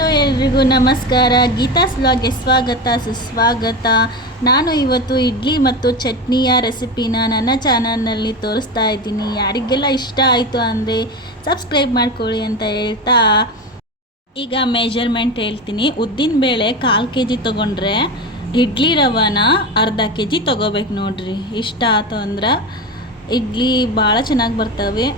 Hello ಎಲ್ರಿಗೂ ನಮಸ್ಕಾರ. ಗೀತಾಸ್ ವ್ಲಾಗ್ಗೆ ಸ್ವಾಗತ ಸುಸ್ವಾಗತ. ನಾನು ಇವತ್ತು ಇಡ್ಲಿ ಮತ್ತು ಚಟ್ನಿಯ ರೆಸಿಪಿನ ನನ್ನ ಚಾನಲ್ನಲ್ಲಿ ತೋರಿಸ್ತಾ ಇದ್ದೀನಿ. ಯಾರಿಗೆಲ್ಲ ಇಷ್ಟ ಆಯಿತು ಅಂದರೆ ಸಬ್ಸ್ಕ್ರೈಬ್ ಮಾಡ್ಕೊಳ್ಳಿ ಅಂತ ಹೇಳ್ತಾ ಈಗ ಮೆಜರ್ಮೆಂಟ್ ಹೇಳ್ತೀನಿ. ಉದ್ದಿನಬೇಳೆ 1/4 kg ತೊಗೊಂಡ್ರೆ ಇಡ್ಲಿ ರವಾನ ಅರ್ಧ kg ತೊಗೋಬೇಕು ನೋಡ್ರಿ. ಇಷ್ಟ ಆಯ್ತು ಅಂದ್ರೆ ಇಡ್ಲಿ ಭಾಳ ಚೆನ್ನಾಗಿ ಬರ್ತವೆ,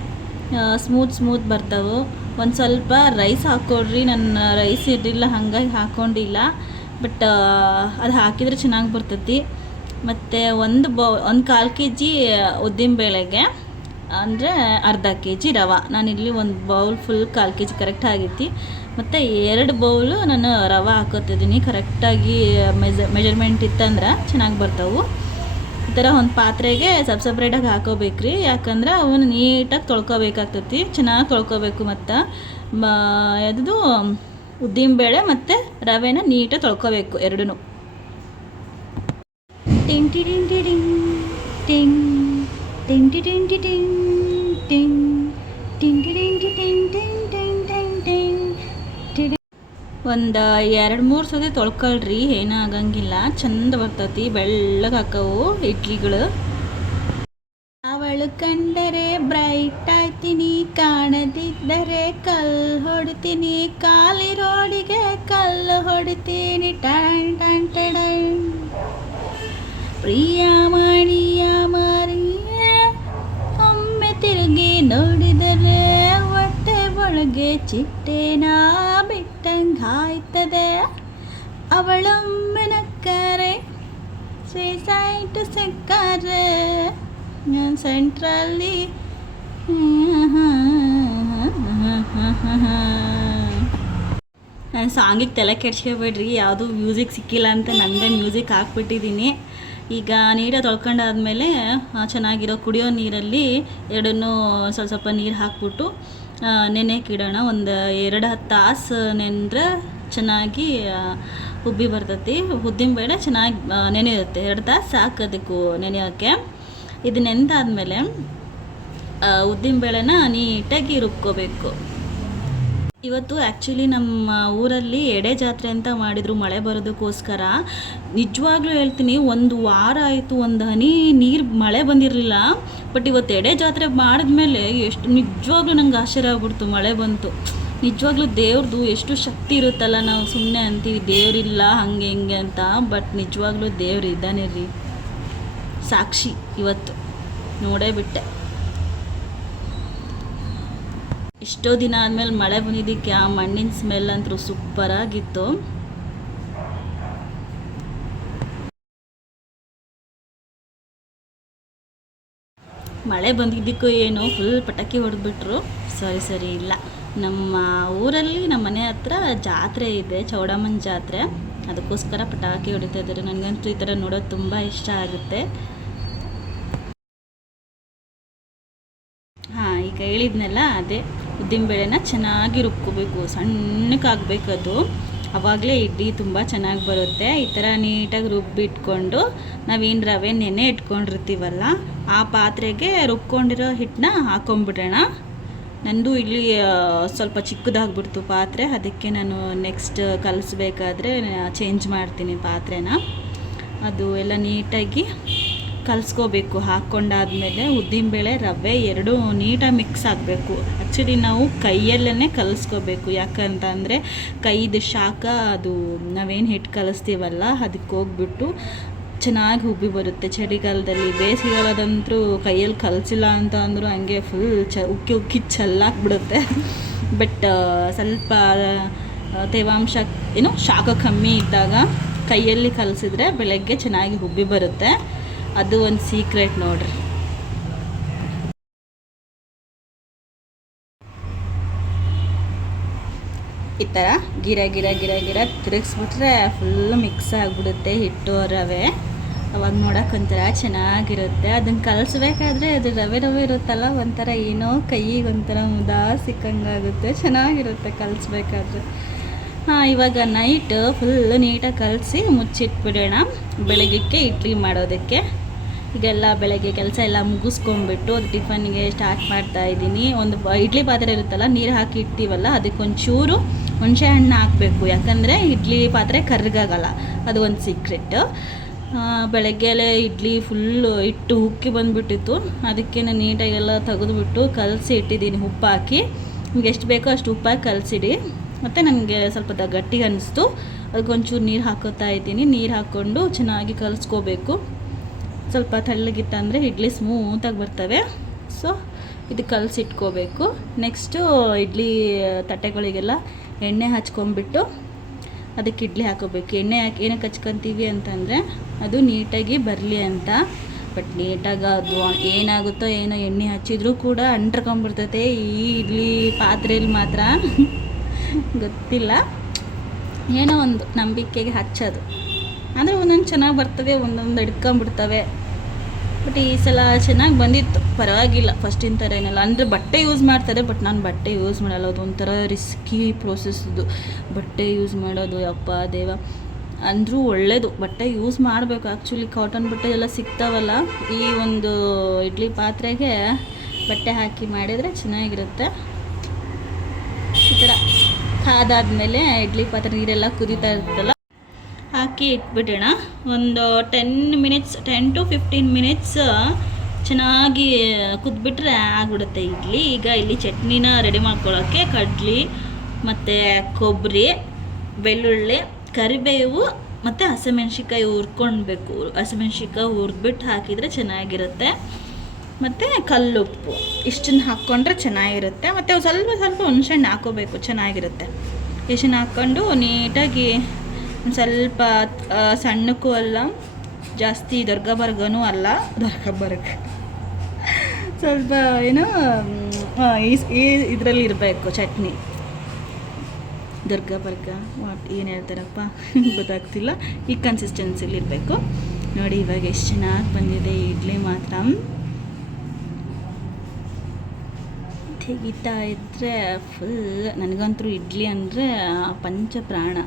ಸ್ಮೂತ್ ಬರ್ತವೆ. ಒಂದು ಸ್ವಲ್ಪ ರೈಸ್ ಹಾಕ್ಕೊಡ್ರಿ. ನನ್ನ ರೈಸ್ ಇರಲಿಲ್ಲ ಹಾಗಾಗಿ ಹಾಕ್ಕೊಂಡಿಲ್ಲ, ಬಟ್ ಅದು ಹಾಕಿದರೆ ಚೆನ್ನಾಗಿ ಬರ್ತೈತಿ. ಮತ್ತು ಒಂದು 1/4 kg ಉದ್ದಿನಬೇಳೆಗೆ ಅಂದರೆ ಅರ್ಧ kg ರವೆ. ನಾನಿಲ್ಲಿ ಒಂದು ಬೌಲ್ ಫುಲ್ 1/4 kg ಕರೆಕ್ಟ್ ಆಗೈತಿ. ಮತ್ತು 2 ಬೌಲು ನಾನು ರವೆ ಹಾಕೋತಿದ್ದೀನಿ. ಕರೆಕ್ಟಾಗಿ ಮೆಜರ್ಮೆಂಟ್ ಇತ್ತಂದ್ರೆ ಚೆನ್ನಾಗಿ ಬರ್ತವೆ. ಈ ಥರ ಒಂದು ಪಾತ್ರೆಗೆ ಸಪ್ರೇಟಾಗಿ ಹಾಕೋಬೇಕ್ರಿ. ಯಾಕಂದ್ರೆ ಅವನ್ನ ನೀಟಾಗಿ ತೊಳ್ಕೊಬೇಕಾಗ್ತೈತಿ, ಚೆನ್ನಾಗಿ ತೊಳ್ಕೊಬೇಕು. ಮತ್ತು ಅದು ಉದ್ದಿನಬೇಳೆ ಮತ್ತು ರವೆನ ನೀಟಾಗಿ ತೊಳ್ಕೊಬೇಕು ಎರಡೂ. ಟಿಂಗ್ ಟಿಂಗ್ ಟಿಂಗ್ ಟಿಂಗ್ ಟಿಂಗ್ ಟಿಂಗ್ ಟಿಂಗ್ ಟಿಂಗ್ ಟಿಂಗ್ ಟಿಂಗ್ ಟಿಂಗ್ ಒಂದು 2-3 ಸತಿ ತೊಳ್ಕೊಳ್ರಿ, ಏನೂ ಆಗಂಗಿಲ್ಲ, ಚಂದ ಬರ್ತೈತಿ. ಬೆಳ್ಳಗೆ ಹಾಕವು ಇಡ್ಲಿಗಳು. ಅವಳು ಕಂಡರೆ ಬ್ರೈಟ್ ಆಯ್ತೀನಿ, ಕಾಣದಿದ್ದರೆ ಕಲ್ಲು ಹೊಡಿತೀನಿ, ಖಾಲಿ ರೋಡಿಗೆ ಕಲ್ಲು ಹೊಡಿತೀನಿ. ಟಣ್ ಟಣ್ ಟಣ್ ಪ್ರಿಯ ಮಾಡಿಯ ಮಾರಿಯ ಒಮ್ಮೆ ತಿರುಗಿ ನೋಡಿದರೆ ಹೊಟ್ಟೆ ಒಳಗೆ ಚಿಟ್ಟೆನ ಬಿಟ್ಟಂಗಾಯ್ತದೆ. ಅವಳೊಮ್ಮೆ ನಕ್ಕರೆ ಸೈಟು ಸಿಕ್ಕರೆ ನಾನು ಸೆಂಟ್ರಲ್ಲಿ. ನಾನು ಸಾಂಗಿಗೆ ತಲೆ ಕೆಡ್ಸ್ಕೊಬೇಡ್ರಿ, ಯಾವುದೂ ಮ್ಯೂಸಿಕ್ ಸಿಕ್ಕಿಲ್ಲ ಅಂತ ನನ್ನದೇ ಮ್ಯೂಸಿಕ್ ಹಾಕ್ಬಿಟ್ಟಿದ್ದೀನಿ. ಈಗ ನೀರಾಗಿ ತೊಳ್ಕೊಂಡಾದ್ಮೇಲೆ ಚೆನ್ನಾಗಿರೋ ಕುಡಿಯೋ ನೀರಲ್ಲಿ ಎರಡನ್ನೂ ಸ್ವಲ್ಪ ನೀರು ಹಾಕ್ಬಿಟ್ಟು ನೆನೆಯಕ್ಕೆ ಇಡೋಣ. ಒಂದು 2 ತಾಸು ನೆನೆದ್ರೆ ಚೆನ್ನಾಗಿ ಉಬ್ಬಿ ಬರ್ತೈತಿ. ಉದ್ದಿನಬೇಳೆ ಚೆನ್ನಾಗಿ ನೆನೆಯುತ್ತೆ. 2 ತಾಸು ಸಾಕೋದಕ್ಕೂ ನೆನೆಯೋಕ್ಕೆ. ಇದು ನೆನೆದಾದ್ಮೇಲೆ ಉದ್ದಿನಬೇಳೆನ ನೀಟಾಗಿ ರುಬ್ಕೋಬೇಕು. ಇವತ್ತು ಆ್ಯಕ್ಚುಲಿ ನಮ್ಮ ಊರಲ್ಲಿ ಎಡೆ ಜಾತ್ರೆ ಅಂತ ಮಾಡಿದರು, ಮಳೆ ಬರೋದಕ್ಕೋಸ್ಕರ. ನಿಜವಾಗ್ಲೂ ಹೇಳ್ತೀನಿ, 1 ವಾರ ಆಯಿತು ಒಂದು ಹನಿ ನೀರು ಮಳೆ ಬಂದಿರಲಿಲ್ಲ. ಬಟ್ ಇವತ್ತು ಎಡೆ ಜಾತ್ರೆ ಮಾಡಿದ್ಮೇಲೆ ಎಷ್ಟು ನಿಜವಾಗ್ಲೂ ನಂಗೆ ಆಶ್ಚರ್ಯ ಆಗ್ಬಿಡ್ತು, ಮಳೆ ಬಂತು. ನಿಜವಾಗ್ಲೂ ದೇವ್ರದ್ದು ಎಷ್ಟು ಶಕ್ತಿ ಇರುತ್ತಲ್ಲ. ನಾವು ಸುಮ್ಮನೆ ಅಂತೀವಿ ದೇವ್ರಿಲ್ಲ ಹಂಗೆ ಹಿಂಗೆ ಅಂತ, ಬಟ್ ನಿಜವಾಗ್ಲೂ ದೇವ್ರು ಇದ್ದಾನೆ ರೀ. ಸಾಕ್ಷಿ ಇವತ್ತು ನೋಡೇ ಬಿಟ್ಟೆ. ಎಷ್ಟೋ ದಿನ ಆದಮೇಲೆ ಮಳೆ ಬಂದಿದ್ದಕ್ಕೆ ಆ ಮಣ್ಣಿನ ಸ್ಮೆಲ್ ಅಂತೂ ಸೂಪರಾಗಿತ್ತು. ಮಳೆ ಬಂದಿದ್ದಕ್ಕೂ ಏನೋ ಫುಲ್ ಪಟಾಕಿ ಹೊಡೆದ್ಬಿಟ್ರು. ಸರಿ ಇಲ್ಲ, ನಮ್ಮ ಊರಲ್ಲಿ ನಮ್ಮ ಮನೆ ಹತ್ರ ಜಾತ್ರೆ ಇದೆ, ಚೌಡಮ್ಮನ ಜಾತ್ರೆ. ಅದಕ್ಕೋಸ್ಕರ ಪಟಾಕಿ ಹೊಡಿತಾ ಇದ್ದಾರೆ. ನನಗಂತೂ ಈ ಥರ ನೋಡೋದು ತುಂಬ ಇಷ್ಟ ಆಗುತ್ತೆ. ಈಗ ಹೇಳಿದ್ನಲ್ಲ, ಅದೇ ಉದ್ದಿನಬೇಳೆನ ಚೆನ್ನಾಗಿ ರುಬ್ಕೋಬೇಕು, ಸಣ್ಣಕ್ಕಾಗಬೇಕು ಅದು. ಆವಾಗಲೇ ಇಡ್ಲಿ ತುಂಬ ಚೆನ್ನಾಗಿ ಬರುತ್ತೆ. ಈ ಥರ ನೀಟಾಗಿ ರುಬ್ಬಿಟ್ಕೊಂಡು ನಾವೇನು ರವೆ ನೆನೆ ಇಟ್ಕೊಂಡಿರ್ತೀವಲ್ಲ ಆ ಪಾತ್ರೆಗೆ ರುಬ್ಕೊಂಡಿರೋ ಹಿಟ್ಟನ್ನ ಹಾಕೊಂಡ್ಬಿಡೋಣ. ನಂದು ಇಲ್ಲಿ ಸ್ವಲ್ಪ ಚಿಕ್ಕದಾಗ್ಬಿಡ್ತು ಪಾತ್ರೆ, ಅದಕ್ಕೆ ನಾನು ನೆಕ್ಸ್ಟ್ ಕಲಿಸ್ಬೇಕಾದ್ರೆ ಚೇಂಜ್ ಮಾಡ್ತೀನಿ ಪಾತ್ರೆನ. ಅದು ಎಲ್ಲ ನೀಟಾಗಿ ಕಲಿಸ್ಕೋಬೇಕು. ಹಾಕ್ಕೊಂಡಾದ್ಮೇಲೆ ಉದ್ದಿನಬೇಳೆ ರವೆ ಎರಡೂ ನೀಟಾಗಿ ಮಿಕ್ಸ್ ಆಗಬೇಕು. ಆ್ಯಕ್ಚುಲಿ ನಾವು ಕೈಯಲ್ಲೇ ಕಲಿಸ್ಕೋಬೇಕು. ಯಾಕಂತಂದರೆ ಕೈದು ಶಾಖ ಅದು ನಾವೇನು ಹಿಟ್ಟು ಕಲಿಸ್ತೀವಲ್ಲ ಅದಕ್ಕೆ ಹೋಗ್ಬಿಟ್ಟು ಚೆನ್ನಾಗಿ ಉಬ್ಬಿ ಬರುತ್ತೆ. ಚಳಿಗಾಲದಲ್ಲಿ, ಬೇಸಿಗೆಗಾಲದಂತೂ ಕೈಯಲ್ಲಿ ಕಲಿಸಿಲ್ಲ ಅಂತ ಅಂದರೂ ಹಂಗೆ ಫುಲ್ ಉಕ್ಕಿ ಚೆಲ್ಲಾಕ್ಬಿಡುತ್ತೆ. ಬಟ್ ಸ್ವಲ್ಪ ತೇವಾಂಶ ಶಾಖ ಕಮ್ಮಿ ಇದ್ದಾಗ ಕೈಯಲ್ಲಿ ಕಲಿಸಿದ್ರೆ ಬೆಳಗ್ಗೆ ಚೆನ್ನಾಗಿ ಉಬ್ಬಿ ಬರುತ್ತೆ. ಅದು ಒಂದು ಸೀಕ್ರೆಟ್ ನೋಡ್ರಿ. ಈ ಥರ ಗಿರ ತಿರುಗಿಸ್ಬಿಟ್ರೆ ಫುಲ್ ಮಿಕ್ಸ್ ಆಗಿಬಿಡುತ್ತೆ ಹಿಟ್ಟು ರವೆ. ಅವಾಗ ನೋಡೋಕೆ ಒಂಥರ ಚೆನ್ನಾಗಿರುತ್ತೆ. ಅದನ್ನು ಕಲಿಸ್ಬೇಕಾದ್ರೆ ಅದು ರವೆ ಇರುತ್ತಲ್ಲ, ಒಂಥರ ಏನೋ ಕೈಗೆ ಒಂಥರ ಮುದ ಸಿಕ್ಕಂಗಾಗುತ್ತೆ, ಚೆನ್ನಾಗಿರುತ್ತೆ ಕಲಿಸ್ಬೇಕಾದ್ರೆ. ಇವಾಗ ನೈಟ್ ಫುಲ್ ನೀಟಾಗಿ ಕಲಸಿ ಮುಚ್ಚಿಟ್ಬಿಡೋಣ ಬೆಳಗ್ಗೆಕ್ಕೆ ಇಡ್ಲಿ ಮಾಡೋದಕ್ಕೆ. ಈಗೆಲ್ಲ ಬೆಳಗ್ಗೆ ಕೆಲಸ ಎಲ್ಲ ಮುಗಿಸ್ಕೊಂಡ್ಬಿಟ್ಟು ಅದು ಟಿಫನ್ಗೆ ಸ್ಟಾರ್ಟ್ ಮಾಡ್ತಾಯಿದ್ದೀನಿ. ಒಂದು ಇಡ್ಲಿ ಪಾತ್ರೆ ಇರುತ್ತಲ್ಲ, ನೀರು ಹಾಕಿ ಇಡ್ತೀವಲ್ಲ, ಅದಕ್ಕೊಂಚೂರು ಹುಣಸೆ ಹಣ್ಣು ಹಾಕಬೇಕು, ಯಾಕಂದರೆ ಇಡ್ಲಿ ಪಾತ್ರೆ ಕರ್ಗಾಗಲ್ಲ. ಅದು ಒಂದು ಸೀಕ್ರೆಟ್. ಬೆಳಗ್ಗೆಲೆ ಇಡ್ಲಿ ಫುಲ್ಲು ಹಿಟ್ಟು ಉಕ್ಕಿ ಬಂದುಬಿಟ್ಟಿತ್ತು. ಅದಕ್ಕೆ ನಾನು ನೀಟಾಗೆಲ್ಲ ತೆಗೆದುಬಿಟ್ಟು ಕಲಸಿ ಇಟ್ಟಿದ್ದೀನಿ ಉಪ್ಪು ಹಾಕಿ. ನಿಮ್ಗೆ ಎಷ್ಟು ಬೇಕೋ ಅಷ್ಟು ಉಪ್ಪಾಕಿ ಕಲಸಿಡಿ. ಮತ್ತು ನನಗೆ ಸ್ವಲ್ಪ ಗಟ್ಟಿಗೆ ಅನ್ನಿಸ್ತು, ಅದಕ್ಕೊಂಚೂರು ನೀರು ಹಾಕೋತಾ ಇದ್ದೀನಿ. ನೀರು ಹಾಕ್ಕೊಂಡು ಚೆನ್ನಾಗಿ ಕಲಿಸ್ಕೋಬೇಕು. ಸ್ವಲ್ಪ ತೆಳ್ಳಗಿತ್ತಂದರೆ ಇಡ್ಲಿ ಸ್ಮೂತಾಗಿ ಬರ್ತವೆ. ಸೊ ಇದು ಕಲಸಿಟ್ಕೋಬೇಕು. ನೆಕ್ಸ್ಟು ಇಡ್ಲಿ ತಟ್ಟೆಗಳಿಗೆಲ್ಲ ಎಣ್ಣೆ ಹಚ್ಕೊಂಡ್ಬಿಟ್ಟು ಅದಕ್ಕೆ ಇಡ್ಲಿ ಹಾಕೋಬೇಕು. ಎಣ್ಣೆ ಹಾಕಿ ಏನಕ್ಕೆ ಹಚ್ಕೊತೀವಿ ಅಂತಂದರೆ ಅದು ನೀಟಾಗಿ ಬರಲಿ ಅಂತ. ಬಟ್ ನೀಟಾಗಿ ಅದು ಏನಾಗುತ್ತೋ ಏನೋ, ಎಣ್ಣೆ ಹಚ್ಚಿದ್ರೂ ಕೂಡ ಅಂಟ್ಕೊಂಡ್ಬಿಡ್ತೈತೆ ಈ ಇಡ್ಲಿ ಪಾತ್ರೆಯಲ್ಲಿ ಮಾತ್ರ. ಗೊತ್ತಿಲ್ಲ, ಏನೋ ಒಂದು ನಂಬಿಕೆಗೆ ಹಚ್ಚೋದು. ಅಂದರೆ ಒಂದೊಂದು ಚೆನ್ನಾಗಿ ಬರ್ತವೆ, ಒಂದೊಂದು ಹಿಡ್ಕೊಂಬಿಡ್ತವೆ. ಬಟ್ ಈ ಸಲ ಚೆನ್ನಾಗಿ ಬಂದಿತ್ತು, ಪರವಾಗಿಲ್ಲ. ಫಸ್ಟಿನ ಥರ ಏನಲ್ಲ. ಅಂದರೆ ಬಟ್ಟೆ ಯೂಸ್ ಮಾಡ್ತಾರೆ, ಬಟ್ ನಾನು ಬಟ್ಟೆ ಯೂಸ್ ಮಾಡಲ್ಲ. ಅದು ಒಂಥರ ರಿಸ್ಕಿ ಪ್ರೋಸೆಸ್ದು ಬಟ್ಟೆ ಯೂಸ್ ಮಾಡೋದು. ಯಪ್ಪ ದೇವ, ಅಂದರೂ ಒಳ್ಳೆಯದು ಬಟ್ಟೆ ಯೂಸ್ ಮಾಡಬೇಕು. ಆ್ಯಕ್ಚುಲಿ ಕಾಟನ್ ಬಟ್ಟೆ ಎಲ್ಲ ಸಿಗ್ತಾವಲ್ಲ, ಈ ಒಂದು ಇಡ್ಲಿ ಪಾತ್ರೆಗೆ ಬಟ್ಟೆ ಹಾಕಿ ಮಾಡಿದರೆ ಚೆನ್ನಾಗಿರುತ್ತೆ. ಈ ಥರ ಕಾದಾದ್ಮೇಲೆ ಇಡ್ಲಿ ಪಾತ್ರೆ ನೀರೆಲ್ಲ ಕುದೀತಾ ಇರುತ್ತಲ್ಲ, ಹಾಕಿ ಇಟ್ಬಿಡೋಣ. ಒಂದು 10 to 15 ಮಿನಿಟ್ಸ್ ಚೆನ್ನಾಗಿ ಕುದ್ಬಿಟ್ರೆ ಆಗ್ಬಿಡುತ್ತೆ ಇಡ್ಲಿ. ಈಗ ಇಲ್ಲಿ ಚಟ್ನಿನ ರೆಡಿ ಮಾಡ್ಕೊಳ್ಳೋಕ್ಕೆ ಕಡ್ಲಿ ಮತ್ತು ಕೊಬ್ಬರಿ, ಬೆಳ್ಳುಳ್ಳಿ, ಕರಿಬೇವು ಮತ್ತು ಹಸಿಮೆಣ್ಸಿಕಾಯಿ ಹುರ್ಕೊಳ್ಬೇಕು. ಹಸಿಮೆಣ್ಸಿಕಾಯಿ ಹುರಿದ್ಬಿಟ್ಟು ಹಾಕಿದರೆ ಚೆನ್ನಾಗಿರುತ್ತೆ. ಮತ್ತು ಕಲ್ಲುಪ್ಪು ಇಷ್ಟನ್ನು ಹಾಕ್ಕೊಂಡ್ರೆ ಚೆನ್ನಾಗಿರುತ್ತೆ. ಮತ್ತು ಸ್ವಲ್ಪ ಹುಣಸೆಹಣ್ಣು ಹಾಕ್ಕೋಬೇಕು, ಚೆನ್ನಾಗಿರುತ್ತೆ. ಇಷ್ಟನ್ನು ಹಾಕ್ಕೊಂಡು ನೀಟಾಗಿ ಒಂದು ಸ್ವಲ್ಪ ಸಣ್ಣಕ್ಕೂ ಅಲ್ಲ, ಜಾಸ್ತಿ ದೊರ್ಗಬರ್ಗನೂ ಅಲ್ಲ, ಸ್ವಲ್ಪ ಏನೋ ಈ ಇದರಲ್ಲಿ ಇರಬೇಕು ಚಟ್ನಿ. ದೊರ್ಗಬರ್ಗ ಏನು ಹೇಳ್ತಾರಪ್ಪ ಗೊತ್ತಾಗ್ತಿಲ್ಲ. ಈ ಕನ್ಸಿಸ್ಟೆನ್ಸಿಲಿ ಇರಬೇಕು ನೋಡಿ. ಇವಾಗ ಎಷ್ಟು ಚೆನ್ನಾಗಿ ಬಂದಿದೆ ಇಡ್ಲಿ ಮಾತ್ರ. ತೆಗಿತಾ ಇದ್ದರೆ ಫುಲ್. ನನಗಂತೂ ಇಡ್ಲಿ ಅಂದರೆ ಪಂಚಪ್ರಾಣ.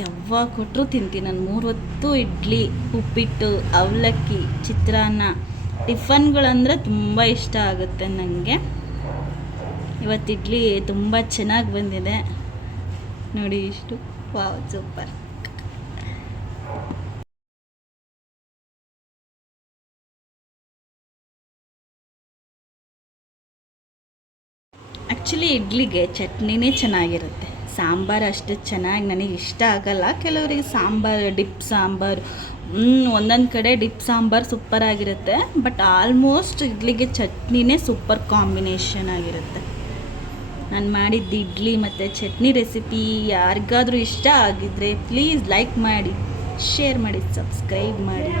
ಯಾವಾಗ ಕೊಟ್ಟರು ತಿಂತೀನಿ ನಾನು. 3 ಹೊತ್ತು ಇಡ್ಲಿ, ಉಪ್ಪಿಟ್ಟು, ಅವಲಕ್ಕಿ, ಚಿತ್ರಾನ್ನ, ಟಿಫನ್ಗಳಂದರೆ ತುಂಬ ಇಷ್ಟ ಆಗುತ್ತೆ ನನಗೆ. ಇವತ್ತು ಇಡ್ಲಿ ತುಂಬ ಚೆನ್ನಾಗಿ ಬಂದಿದೆ ನೋಡಿ. ಇಷ್ಟು ವಾವ್, ಸೂಪರ್. ಆ್ಯಕ್ಚುಲಿ ಇಡ್ಲಿಗೆ ಚಟ್ನಿನೇ ಚೆನ್ನಾಗಿರುತ್ತೆ. ಸಾಂಬಾರು ಅಷ್ಟು ಚೆನ್ನಾಗಿ ನನಗೆ ಇಷ್ಟ ಆಗಲ್ಲ. ಕೆಲವರಿಗೆ ಸಾಂಬಾರು, ಡಿಪ್ ಸಾಂಬಾರು, ಒಂದೊಂದು ಕಡೆ ಡಿಪ್ ಸಾಂಬಾರು ಸೂಪರಾಗಿರುತ್ತೆ. ಬಟ್ ಆಲ್ಮೋಸ್ಟ್ ಇಡ್ಲಿಗೆ ಚಟ್ನಿನೇ ಸೂಪರ್ ಕಾಂಬಿನೇಷನ್ ಆಗಿರುತ್ತೆ. ನಾನು ಮಾಡಿದ್ದು ಇಡ್ಲಿ ಮತ್ತು ಚಟ್ನಿ ರೆಸಿಪಿ ಯಾರಿಗಾದರೂ ಇಷ್ಟ ಆಗಿದ್ದರೆ ಪ್ಲೀಸ್ ಲೈಕ್ ಮಾಡಿ, ಶೇರ್ ಮಾಡಿ, ಸಬ್ಸ್ಕ್ರೈಬ್ ಮಾಡಿ.